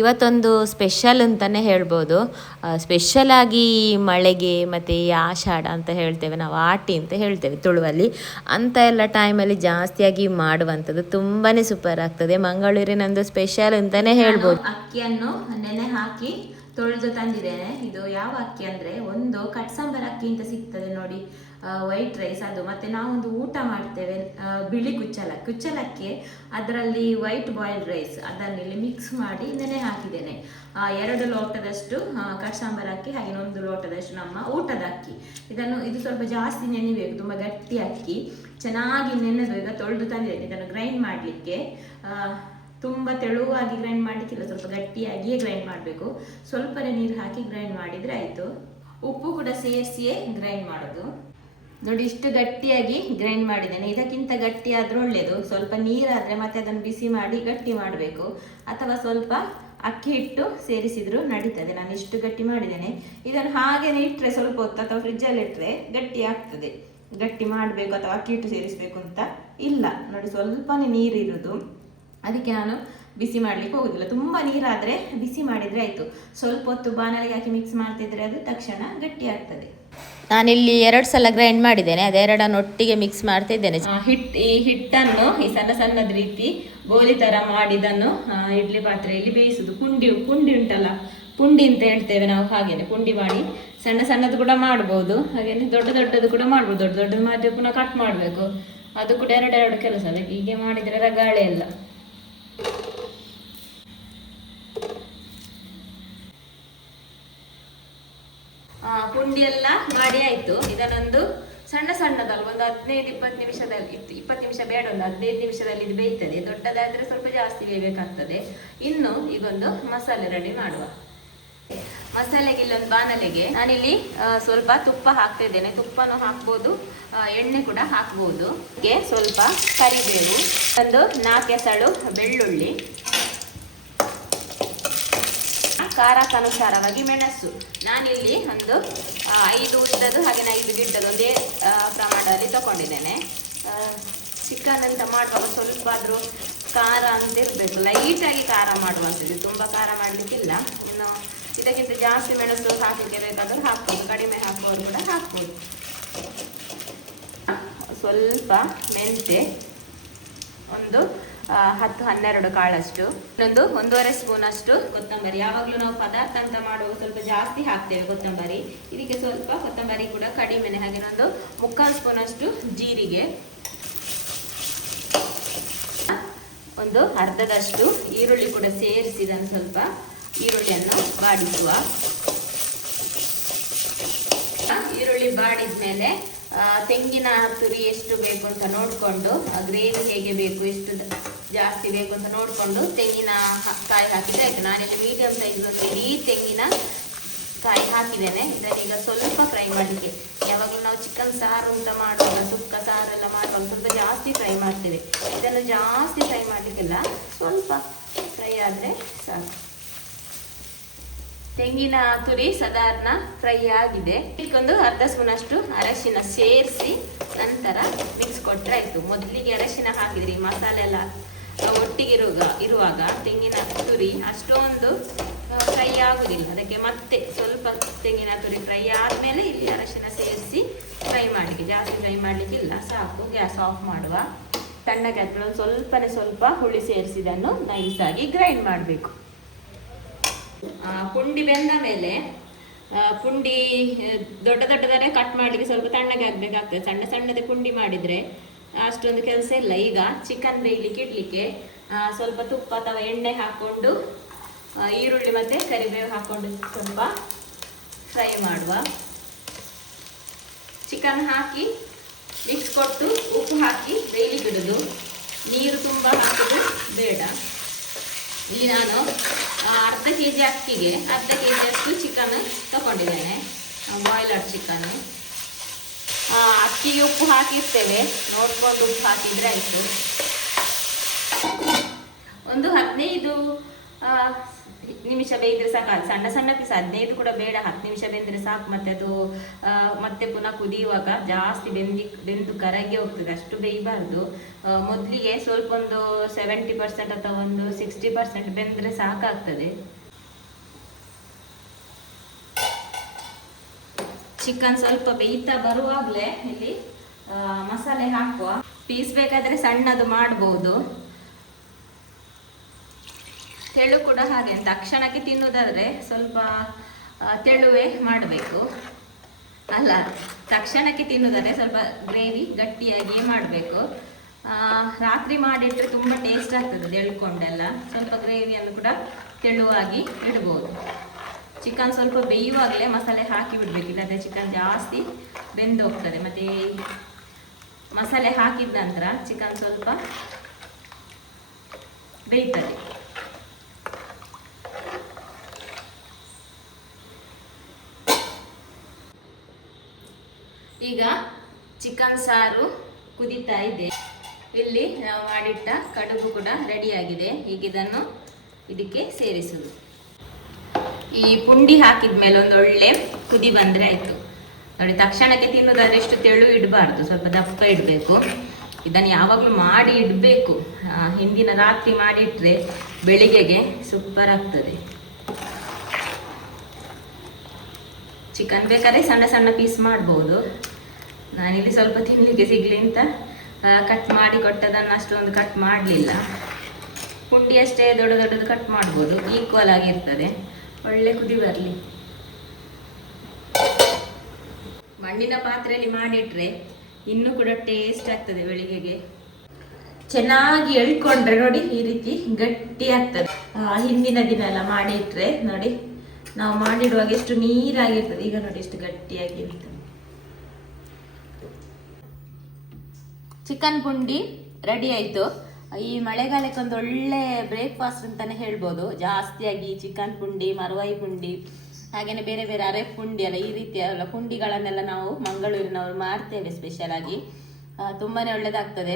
ಇವತ್ತೊಂದು ಸ್ಪೆಷಲ್ ಅಂತಲೇ ಹೇಳ್ಬೋದು. ಸ್ಪೆಷಲಾಗಿ ಮಳೆಗೆ ಮತ್ತು ಈ ಆಷಾಢ ಅಂತ ಹೇಳ್ತೇವೆ. ನಾವು ಆಟಿ ಅಂತ ಹೇಳ್ತೇವೆ ತುಳುವಲ್ಲಿ. ಅಂಥ ಎಲ್ಲ ಟೈಮಲ್ಲಿ ಜಾಸ್ತಿಯಾಗಿ ಮಾಡುವಂಥದ್ದು ತುಂಬಾ ಸೂಪರ್ ಆಗ್ತದೆ. ಮಂಗಳೂರಿನೊಂದು ಸ್ಪೆಷಲ್ ಅಂತಲೇ ಹೇಳ್ಬೋದು. ಅಕ್ಕಿಯನ್ನು ನೆನೆ ಹಾಕಿ ತೊಳೆದು ತಂದಿದ್ದೇನೆ. ಇದು ಯಾವ ಅಕ್ಕಿ ಅಂದರೆ ಒಂದು ಕಟ್ಸಾಂಬರ್ ಅಕ್ಕಿ ಅಂತ ಸಿಗ್ತದೆ ನೋಡಿ. ವೈಟ್ ರೈಸ್ ಅದು. ಮತ್ತೆ ನಾವೊಂದು ಊಟ ಮಾಡ್ತೇವೆ ಬಿಳಿ ಕುಚ್ಚಲ. ಕುಚ್ಚಲಕ್ಕಿ ಅದರಲ್ಲಿ ವೈಟ್ ಬಾಯ್ಲ್ಡ್ ರೈಸ್ ಅದನ್ನು ಇಲ್ಲಿ ಮಿಕ್ಸ್ ಮಾಡಿ ನೆನೆ ಹಾಕಿದ್ದೇನೆ. ಎರಡು ಲೋಟದಷ್ಟು ಕಟ್ಸಾಂಬರ್ ಅಕ್ಕಿ, ಹಾಗೆ ಒಂದು ಲೋಟದಷ್ಟು ನಮ್ಮ ಊಟದ ಅಕ್ಕಿ. ಇದನ್ನು, ಇದು ಸ್ವಲ್ಪ ಜಾಸ್ತಿ ನೆನೆಬೇಕು, ತುಂಬ ಗಟ್ಟಿ ಅಕ್ಕಿ. ಚೆನ್ನಾಗಿ ನೆನೆದು ಈಗ ತೊಳೆದು ತಂದಿದ್ದೇನೆ. ಇದನ್ನು ಗ್ರೈಂಡ್ ಮಾಡಲಿಕ್ಕೆ ತುಂಬ ತೆಳುವಾಗಿ ಗ್ರೈಂಡ್ ಮಾಡಲಿಕ್ಕಿಲ್ಲ, ಸ್ವಲ್ಪ ಗಟ್ಟಿಯಾಗಿಯೇ ಗ್ರೈಂಡ್ ಮಾಡಬೇಕು. ಸ್ವಲ್ಪನೇ ನೀರು ಹಾಕಿ ಗ್ರೈಂಡ್ ಮಾಡಿದರೆ ಆಯಿತು. ಉಪ್ಪು ಕೂಡ ಸೇರಿಸಿಯೇ ಗ್ರೈಂಡ್ ಮಾಡೋದು. ನೋಡಿ, ಇಷ್ಟು ಗಟ್ಟಿಯಾಗಿ ಗ್ರೈಂಡ್ ಮಾಡಿದ್ದೇನೆ. ಇದಕ್ಕಿಂತ ಗಟ್ಟಿ ಆದ್ರೆ ಒಳ್ಳೆಯದು ಸ್ವಲ್ಪ ನೀರಾದರೆ ಮತ್ತೆ ಅದನ್ನು ಬಿಸಿ ಮಾಡಿ ಗಟ್ಟಿ ಮಾಡಬೇಕು. ಅಥವಾ ಸ್ವಲ್ಪ ಅಕ್ಕಿ ಹಿಟ್ಟು ಸೇರಿಸಿದ್ರು ನಡೀತದೆ. ನಾನು ಇಷ್ಟು ಗಟ್ಟಿ ಮಾಡಿದ್ದೇನೆ. ಇದನ್ನು ಹಾಗೇನೆ ಇಟ್ಟರೆ ಸ್ವಲ್ಪ ಹೊತ್ತು ಅಥವಾ ಫ್ರಿಜ್ಜಲ್ಲಿ ಇಟ್ಟರೆ ಗಟ್ಟಿ ಆಗ್ತದೆ. ಗಟ್ಟಿ ಮಾಡಬೇಕು ಅಥವಾ ಅಕ್ಕಿ ಹಿಟ್ಟು ಸೇರಿಸಬೇಕು ಅಂತ ಇಲ್ಲ. ನೋಡಿ, ಸ್ವಲ್ಪನೇ ನೀರಿರೋದು ಅದಕ್ಕೆ ನಾನು ಬಿಸಿ ಮಾಡ್ಲಿಕ್ಕೆ ಹೋಗುದಿಲ್ಲ. ತುಂಬ ನೀರಾದರೆ ಬಿಸಿ ಮಾಡಿದರೆ ಆಯಿತು. ಸ್ವಲ್ಪ ಹೊತ್ತು ಬಾಣಲಿಗೆ ಹಾಕಿ ಮಿಕ್ಸ್ ಮಾಡ್ತಿದ್ರೆ ಅದು ತಕ್ಷಣ ಗಟ್ಟಿ ಆಗ್ತದೆ. ನಾನಿಲ್ಲಿ ಎರಡು ಸಲ ಗ್ರೈಂಡ್ ಮಾಡಿದ್ದೇನೆ, ಅದೆರಡನ್ನು ಒಟ್ಟಿಗೆ ಮಿಕ್ಸ್ ಮಾಡ್ತಾ ಇದ್ದೇನೆ ಹಿಟ್ಟು ಈ ಹಿಟ್ಟನ್ನು, ಈ ಸಣ್ಣ ಸಣ್ಣದ ರೀತಿ ಗೋಲಿ ಥರ ಮಾಡಿದನ್ನು ಇಡ್ಲಿ ಪಾತ್ರೆಯಲ್ಲಿ ಬೇಯಿಸುದು. ಪುಂಡಿ ಪುಂಡಿ ಉಂಟಲ್ಲ, ಪುಂಡಿ ಅಂತ ಹೇಳ್ತೇವೆ ನಾವು ಹಾಗೆಯೇ ಪುಂಡಿ ಮಾಡಿ ಸಣ್ಣ ಸಣ್ಣದು ಕೂಡ ಮಾಡ್ಬೋದು, ಹಾಗೇನೆ ದೊಡ್ಡ ದೊಡ್ಡದು ಕೂಡ ಮಾಡ್ಬೋದು, ದೊಡ್ಡ ದೊಡ್ಡದು ಮಾಡಿದ್ರೆ ಪುನಃ ಕಟ್ ಮಾಡಬೇಕು. ಅದು ಕೂಡ ಎರಡೆರಡು ಕೆಲಸ ಅದಕ್ಕೆ ಹೀಗೆ ಮಾಡಿದರೆ ರಗಾಳೆ ಎಲ್ಲ ಪುಂಡಿ ಎಲ್ಲ ಮಾಡಿ ಆಯ್ತು. ಇದನ್ನೊಂದು ಸಣ್ಣ ಸಣ್ಣದಲ್ಲ, ಒಂದು ಹದಿನೈದು, ಇಪ್ಪತ್ತು ನಿಮಿಷದಲ್ಲಿ, ಇತ್ತು, ಇಪ್ಪತ್ತು ನಿಮಿಷ ಬೇಡ, ಒಂದು ಹದಿನೈದು ನಿಮಿಷದಲ್ಲಿ ಇದು ಬೇಯ್ತದೆ. ದೊಡ್ಡದಾದ್ರೆ ಸ್ವಲ್ಪ ಜಾಸ್ತಿ ಬೇಯಬೇಕಾಗ್ತದೆ. ಇನ್ನು ಈಗೊಂದು ಮಸಾಲೆ ರೆಡಿ ಮಾಡುವ. ಮಸಾಲೆಗೆ ಇಲ್ಲೊಂದು ಬಾಣಲೆಗೆ ನಾನಿಲ್ಲಿ ಸ್ವಲ್ಪ ತುಪ್ಪ ಹಾಕ್ತಾ ಇದ್ದೇನೆ. ತುಪ್ಪನೂ ಹಾಕ್ಬೋದು ಎಣ್ಣೆ ಕೂಡ ಹಾಕ್ಬೋದು. ಸ್ವಲ್ಪ ಕರಿಬೇವು, ಒಂದು ನಾಲ್ಕು ಎಸಳು ಬೆಳ್ಳುಳ್ಳಿ ಖಾರಕ್ಕನುಸಾರವಾಗಿ ಮೆಣಸು. ನಾನಿಲ್ಲಿ ಒಂದು ಐದು ಉದ್ದದು ಹಾಗೆ ಐದು ಗಿಡ್ಡದು ಒಂದೇ ಪ್ರಮಾಣದಲ್ಲಿ ತಗೊಂಡಿದ್ದೇನೆ. ಚಿಕನ್ ಅಂತ ಮಾಡುವಾಗ ಸ್ವಲ್ಪ ಆದರೂ ಖಾರ ಅಂತ ಇರಬೇಕು ಲೈಟಾಗಿ ಖಾರ ಮಾಡುವಂಥದ್ದು. ತುಂಬ ಖಾರ ಮಾಡಲಿಕ್ಕಿಲ್ಲ. ಇನ್ನು ಇದಕ್ಕಿಂತ ಜಾಸ್ತಿ ಮೆಣಸು ಹಾಕಲಿಕ್ಕೆ ಬೇಕಾದರೂ ಹಾಕ್ಬೋದು. ಕಡಿಮೆ ಹಾಕುವವರು ಕೂಡ ಹಾಕ್ಬೋದು. ಸ್ವಲ್ಪ ಮೆಂತೆ ಹತ್ತು ಹನ್ನೆರಡು ಕಾಳಷ್ಟು. ಇನ್ನೊಂದು ಒಂದೂವರೆ ಸ್ಪೂನ್ ಅಷ್ಟು ಕೊತ್ತಂಬರಿ. ಯಾವಾಗಲೂ ನಾವು ಪದಾರ್ಥ ಅಂತ ಮಾಡುವಾಗ ಸ್ವಲ್ಪ ಜಾಸ್ತಿ ಹಾಕ್ತೇವೆ ಕೊತ್ತಂಬರಿ. ಇದಕ್ಕೆ ಸ್ವಲ್ಪ ಕೊತ್ತಂಬರಿ ಕೂಡ ಕಡಿಮೆನೆ. ಹಾಗೆ ಒಂದು ಮುಕ್ಕಾಲು ಸ್ಪೂನ್ ಅಷ್ಟು ಜೀರಿಗೆ. ಒಂದು ಅರ್ಧದಷ್ಟು ಈರುಳ್ಳಿ ಕೂಡ ಸೇರಿಸಿದನ್ನು ಸ್ವಲ್ಪ ಈರುಳ್ಳಿಯನ್ನು ಬಾಡಿಸುವ. ಈರುಳ್ಳಿ ಬಾಡಿದ ಮೇಲೆ ತೆಂಗಿನ ತುರಿ ಎಷ್ಟು ಬೇಕು ಅಂತ ನೋಡಿಕೊಂಡು ಗ್ರೇವಿ ಹೇಗೆ ಬೇಕು, ಎಷ್ಟು ಜಾಸ್ತಿ ಬೇಕು ಅಂತ ನೋಡಿಕೊಂಡು ತೆಂಗಿನ ಕಾಯಿ ಹಾಕಿದ್ರೆ ಆಯಿತು. ನಾನಿಲ್ಲಿ ಮೀಡಿಯಮ್ ಸೈಜ್ ಒಂದು ಇಡೀ ತೆಂಗಿನ ಕಾಯಿ ಹಾಕಿದ್ದೇನೆ. ಇದನ್ನೀಗ ಸ್ವಲ್ಪ ಫ್ರೈ ಮಾಡಲಿಕ್ಕೆ. ಯಾವಾಗಲೂ ನಾವು ಚಿಕನ್ ಸಾರು ಅಂತ ಮಾಡುವಾಗ, ಸುಕ್ಕ ಸಾರೆಲ್ಲ ಮಾಡುವಾಗ ಸ್ವಲ್ಪ ಜಾಸ್ತಿ ಫ್ರೈ ಮಾಡ್ತೇವೆ. ಇದನ್ನು ಜಾಸ್ತಿ ಫ್ರೈ ಮಾಡಲಿಕ್ಕಿಲ್ಲ. ಸ್ವಲ್ಪ ಫ್ರೈ ಆದರೆ ಸಾಕು. ತೆಂಗಿನ ತುರಿ ಸಾಧಾರಣ ಫ್ರೈ ಆಗಿದೆ. ಇದಕ್ಕೊಂದು ಅರ್ಧ ಸ್ಪೂನ್ ಅಷ್ಟು ಅರಶಿನ ಸೇರಿಸಿ ನಂತರ ಮಿಕ್ಸ್ ಕೊಟ್ಟರೆ ಆಯಿತು. ಮೊದಲಿಗೆ ಅರಶಿನ ಹಾಕಿದ್ರಿ ಮಸಾಲೆ ಎಲ್ಲ ಒಟ್ಟಿಗೆ ಇರುವಾಗ ತೆಂಗಿನ ತುರಿ ಅಷ್ಟೊಂದು ಫ್ರೈ ಆಗುದಿಲ್ಲ. ಅದಕ್ಕೆ ಮತ್ತೆ ಸ್ವಲ್ಪ ತೆಂಗಿನ ತುರಿ ಫ್ರೈ ಆದಮೇಲೆ ಇಲ್ಲಿ ಅರಶಿನ ಸೇರಿಸಿ ಫ್ರೈ ಮಾಡಲಿಕ್ಕೆ. ಜಾಸ್ತಿ ಫ್ರೈ ಮಾಡಲಿಕ್ಕಿಲ್ಲ. ಸಾಕು, ಗ್ಯಾಸ್ ಆಫ್ ಮಾಡುವ. ತಣ್ಣಗೆ ಒಂದು ಸ್ವಲ್ಪನೇ ಸ್ವಲ್ಪ ಹುಳಿ ಸೇರಿಸಿದನ್ನು ನೈಸಾಗಿ ಗ್ರೈಂಡ್ ಮಾಡಬೇಕು. ಪುಂಡಿ ಬೆಂದ ಮೇಲೆ ಪುಂಡಿ ದೊಡ್ಡ ದೊಡ್ಡದರೆ ಕಟ್ ಮಾಡಲಿಕ್ಕೆ ಸ್ವಲ್ಪ ತಣ್ಣಗೆ ಆಗಬೇಕಾಗ್ತದೆ. ಸಣ್ಣ ಸಣ್ಣದೇ ಪುಂಡಿ ಮಾಡಿದರೆ ಅಷ್ಟೊಂದು ಕೆಲಸ ಇಲ್ಲ. ಈಗ ಚಿಕನ್ ಬೇಯಲಿಕ್ಕೆ, ಇಡಲಿಕ್ಕೆ ಸ್ವಲ್ಪ ತುಪ್ಪ ಅಥವಾ ಎಣ್ಣೆ ಹಾಕ್ಕೊಂಡು ಈರುಳ್ಳಿ ಮತ್ತು ಕರಿಬೇವು ಹಾಕ್ಕೊಂಡು ಸ್ವಲ್ಪ ಫ್ರೈ ಮಾಡುವ. ಚಿಕನ್ ಹಾಕಿ ಮಿಕ್ಸ್ ಕೊಟ್ಟು ಉಪ್ಪು ಹಾಕಿ ಬೇಯಲಿಕ್ಕೆ ಇಡೋದು. ನೀರು ತುಂಬ ಹಾಕೋದು ಬೇಡ. ಇಲ್ಲಿ ನಾನು ಅರ್ಧ ಕೆ ಜಿ ಅಕ್ಕಿಗೆ, ಅರ್ಧ ಕೆ ಜಿಯಷ್ಟು ಚಿಕನ್ ತಗೊಂಡಿದ್ದೇನೆ. ಬಾಯ್ಲರ್ ಚಿಕನ್ ಅಕ್ಕಿಗೆ ಉಪ್ಪು ಹಾಕಿರ್ತೇವೆ. ನೋಡ್ಕೊಂಡು ಉಪ್ಪು ಹಾಕಿದ್ರೆ ಆಯಿತು. ಒಂದು ಹದಿನೈದು ನಿಮಿಷ ಬೇಯಿದ್ರೆ ಸಾಕು. ಸಣ್ಣ ಸಣ್ಣ ಪೀಸ್ ಹದಿನೈದು ಕೂಡ ಬೇಡ. ಹತ್ತು ನಿಮಿಷ ಬೆಂದರೆ ಸಾಕು. ಮತ್ತೆ ಅದು ಮತ್ತೆ ಪುನಃ ಕುದಿಯುವಾಗ ಜಾಸ್ತಿ ಬೆಂದಿ, ಬೆಂದು ಕರಗಿ ಹೋಗ್ತದೆ. ಅಷ್ಟು ಬೇಯಬಾರ್ದು. ಮೊದಲಿಗೆ ಸ್ವಲ್ಪ ಒಂದು ಸೆವೆಂಟಿ ಪರ್ಸೆಂಟ್ ಅಥವಾ ಒಂದು ಸಿಕ್ಸ್ಟಿ ಪರ್ಸೆಂಟ್ ಬೆಂದರೆ ಸಾಕಾಗ್ತದೆ. ಚಿಕನ್ ಸ್ವಲ್ಪ ಬೇಯ್ತಾ ಬರುವಾಗಲೇ ಇಲ್ಲಿ ಮಸಾಲೆ ಹಾಕುವ. ಪೀಸ್ ಬೇಕಾದ್ರೆ ಸಣ್ಣದು ಮಾಡ್ಬೋದು. ತೆಳು ಕೂಡ ಹಾಗೆ ತಕ್ಷಣಕ್ಕೆ ತಿನ್ನುವುದಾದ್ರೆ ಸ್ವಲ್ಪ ತೆಳುವೆ ಮಾಡಬೇಕು. ಅಲ್ಲ, ತಕ್ಷಣಕ್ಕೆ ತಿನ್ನುವುದಾದ್ರೆ ಸ್ವಲ್ಪ ಗ್ರೇವಿ ಗಟ್ಟಿಯಾಗಿ ಮಾಡಬೇಕು. ರಾತ್ರಿ ಮಾಡಿಟ್ಟರೆ ತುಂಬ ಟೇಸ್ಟ್ ಆಗ್ತದೆ ತೆಳ್ಕೊಂಡೆಲ್ಲ. ಸ್ವಲ್ಪ ಗ್ರೇವಿಯನ್ನು ಕೂಡ ತೆಳುವಾಗಿ ಇಡ್ಬೋದು. ಚಿಕನ್ ಸ್ವಲ್ಪ ಬೇಯುವಾಗಲೇ ಮಸಾಲೆ ಹಾಕಿ ಬಿಡಬೇಕು. ಇಲ್ಲಾಂದರೆ ಚಿಕನ್ ಜಾಸ್ತಿ ಬೆಂದು ಹೋಗ್ತದೆ ಮತ್ತು ಮಸಾಲೆ ಹಾಕಿದ ನಂತರ ಚಿಕನ್ ಸ್ವಲ್ಪ ಬೇಯ್ತದೆ. ಈಗ ಚಿಕನ್ ಸಾರು ಕುದಿತಾ ಇದೆ. ಇಲ್ಲಿ ನಾವು ಮಾಡಿಟ್ಟ ಕಡುಬು ಕೂಡ ರೆಡಿಯಾಗಿದೆ. ಈಗ ಇದನ್ನು ಇದಕ್ಕೆ ಸೇರಿಸುವುದು ಈ ಪುಂಡಿ ಹಾಕಿದ ಮೇಲೆ ಒಂದು ಒಳ್ಳೆ ಕುದಿ ಬಂದರೆ ಆಯಿತು. ನೋಡಿ, ತಕ್ಷಣಕ್ಕೆ ತಿನ್ನೋದಾದ್ರೆ ಎಷ್ಟು ತೆಳು ಇಡಬಾರ್ದು, ಸ್ವಲ್ಪ ದಪ್ಪ ಇಡಬೇಕು. ಇದನ್ನು ಯಾವಾಗಲೂ ಮಾಡಿ ಇಡಬೇಕು. ಹಿಂದಿನ ರಾತ್ರಿ ಮಾಡಿಟ್ರೆ ಬೆಳಿಗ್ಗೆಗೆ ಸೂಪರ್ ಆಗ್ತದೆ. ಚಿಕನ್ ಬೇಕಾದ್ರೆ ಸಣ್ಣ ಸಣ್ಣ ಪೀಸ್ ಮಾಡ್ಬೋದು. ನಾನಿಲ್ಲಿ ಸ್ವಲ್ಪ ತಿನ್ನಲಿಕ್ಕೆ ಸಿಗಲಿ ಅಂತ ಕಟ್ ಮಾಡಿ ಕೊಟ್ಟದನ್ನು ಅಷ್ಟೊಂದು ಕಟ್ ಮಾಡಲಿಲ್ಲ. ಪುಂಡಿ ಅಷ್ಟೇ ದೊಡ್ಡ ದೊಡ್ಡದು ಕಟ್ ಮಾಡ್ಬೋದು ಈಕ್ವಲ್ ಆಗಿರ್ತದೆ. ಒಳ್ಳೆ ಕುದಿ ಬರಲಿ. ಮಣ್ಣಿನ ಪಾತ್ರೆಯಲ್ಲಿ ಮಾಡಿಟ್ರೆ ಇನ್ನು ಕೂಡ ಟೇಸ್ಟ್ ಆಗ್ತದೆ ಬೆಳಿಗ್ಗೆಗೆ. ಚೆನ್ನಾಗಿ ಎಳ್ಕೊಂಡ್ರೆ ನೋಡಿ ಈ ರೀತಿ ಗಟ್ಟಿ ಆಗ್ತದೆ. ಹಿಂದಿನ ದಿನ ಎಲ್ಲ ಮಾಡಿಟ್ರೆ ನೋಡಿ, ನಾವು ಮಾಡಿಡುವಾಗ ಎಷ್ಟು ನೀರಾಗಿರ್ತದೆ. ಈಗ ನೋಡಿ ಎಷ್ಟು ಗಟ್ಟಿಯಾಗಿರ್ತದೆ ಚಿಕನ್ ಪುಂಡಿ ರೆಡಿ ಆಯಿತು. ಈ ಮಳೆಗಾಲಕ್ಕೆ ಒಂದು ಒಳ್ಳೆ ಬ್ರೇಕ್ಫಾಸ್ಟ್ ಅಂತಾನೆ ಹೇಳ್ಬೋದು. ಜಾಸ್ತಿಯಾಗಿ ಚಿಕನ್ ಪುಂಡಿ ಮರವಾಯಿ ಪುಂಡಿ, ಹಾಗೇನೆ ಬೇರೆ ಬೇರೆ ಅರೆ ಪುಂಡಿ ಎಲ್ಲ ಈ ರೀತಿಯ ಪುಂಡಿಗಳನ್ನೆಲ್ಲ ನಾವು ಮಂಗಳೂರಿನವರು ಮಾಡ್ತೇವೆ ಸ್ಪೆಷಲ್ ಆಗಿ. ತುಂಬಾನೇ ಒಳ್ಳೆಯದಾಗ್ತದೆ